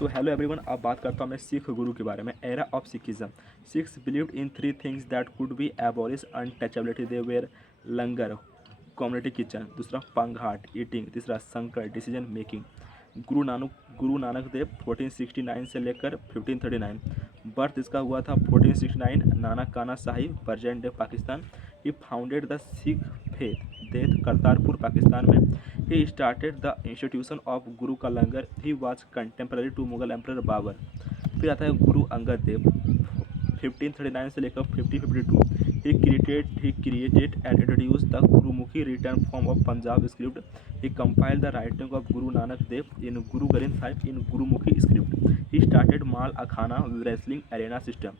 So hello everyone, अब बात करता हूँ मैं सिख गुरु के बारे में। Era of Sikhism. Sikhs believed in three things that could be abolish untouchability. They were langar, community kitchen, दूसरा पंघाट ईटिंग, तीसरा संकर डिसीजन मेकिंग। गुरु नानक देव 1469 से लेकर 1539। बर्थ इसका हुआ था 1469, Nankana Sahib, present day Pakistan. He founded the Sikh faith. Death Kartarpur Pakistan में। He started the institution of guru का langar. He was contemporary to Mughal emperor Babur. फिर आता है गुरु अंगद देव 1539 से लेकर 1552। He created and introduce the Gurmukhi written form of Punjab script. He compiled the writing of Guru Nanak Dev in Guru Granth Sahib in Gurmukhi script. He started माल अखाना wrestling arena system.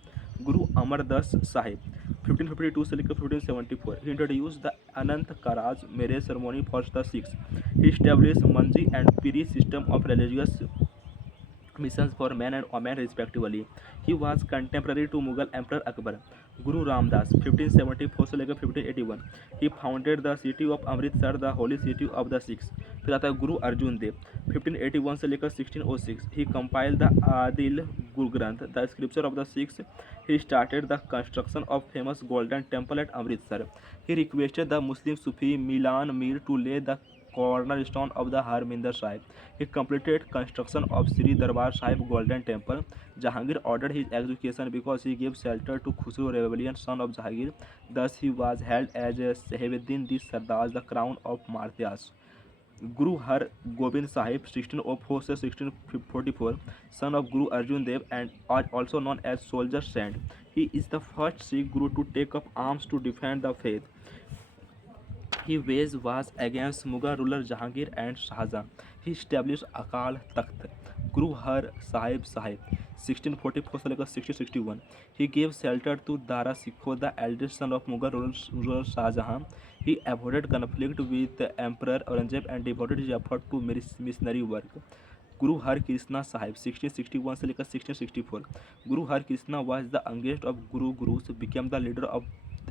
Guru Amardas Sahib 1552 से लेकर 1574। He introduce the Anand Karaj marriage ceremony for the Sikhs. He establish Manji and Piri system of religious missions for men and women respectively. He was contemporary to Mughal Emperor Akbar. Guru Ramdas 1574 से लेकर 1581। He founded the city of Amritsar, the holy city of the Sikhs. फिर आता है गुरु अर्जुन देव 1581 से लेकर 1606। He compiled the Adil Guru Granth, the scripture of the Sikhs. He started the construction of famous golden temple at Amritsar. He requested the Muslim Sufi Milan Mir to lay the cornerstone of the Harminder Sahib. He completed construction of Sri Darbar Sahib Golden Temple. Jahangir ordered his execution because he gave shelter to Khusro rebellion son of Jahangir. Thus he was held as Sahibuddin the Sardar, the crown of Martias. Guru Har Gobind Sahib 1604 से 1644, son of Guru Arjun Dev and also known as Soldier Saint. He is the first Sikh Guru to take up arms to defend the faith. He waged wars against Mughal ruler Jahangir and Shahjahan. He established Akal Takht. Guru Har Sahib 1644 से लेकर 1661. He gave shelter to Dara Sikho, the eldest son of Mughal ruler Shahjahan. He avoided conflict with Emperor Aurangzeb and devoted his effort to missionary work. Guru Har Krishna Sahib 1661 से लेकर 1664. Guru Har Krishna was the youngest of Gurus, became the leader of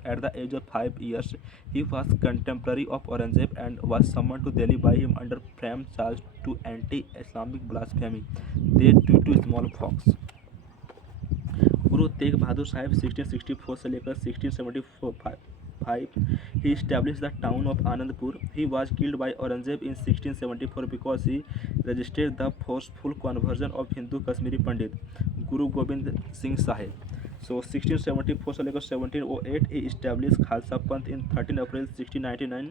at the age of 5 years. He was contemporary of Aurangzeb and was summoned to Delhi by him under Prem charged to anti-Islamic blasphemy. They due to smallpox. Guru Tegh Bahadur Sahib 1664 से लेकर 1675. He established the town of Anandpur. He was killed by Aurangzeb in 1674 because he resisted the forceful conversion of Hindu Kashmiri Pandit Guru Gobind Singh Sahib. So 1674 से लेकर 1708 he established Khalsa Panth in 13 April 1699.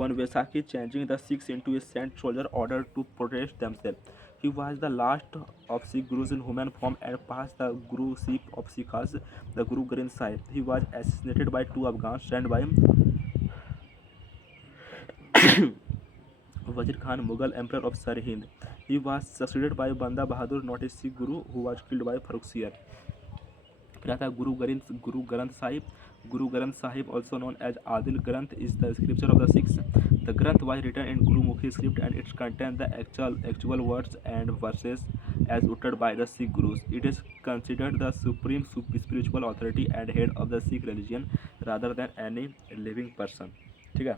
One Vaisakhi changing the Sikhs into a sent soldier order to protect themselves. He was the last of Sikh Gurus in human form and passed the Guruship of Sikhs, the Guru Granth Sahib. He was assassinated by two Afghans sent by Wazir Khan, Mughal Emperor of Sirhind. He was succeeded by Banda Bahadur, not a Sikh Guru, who was killed by Farrukhsiyar. फिर आता है गुरु Granth Sahib. Guru Granth Sahib, also known as Adil Granth, is the scripture of the Sikhs. The Granth was written in Gurumukhi script and it contains the actual words and verses as uttered by the Sikh Gurus. It is considered the supreme spiritual authority and head of the Sikh religion rather than any living person. ठीक है.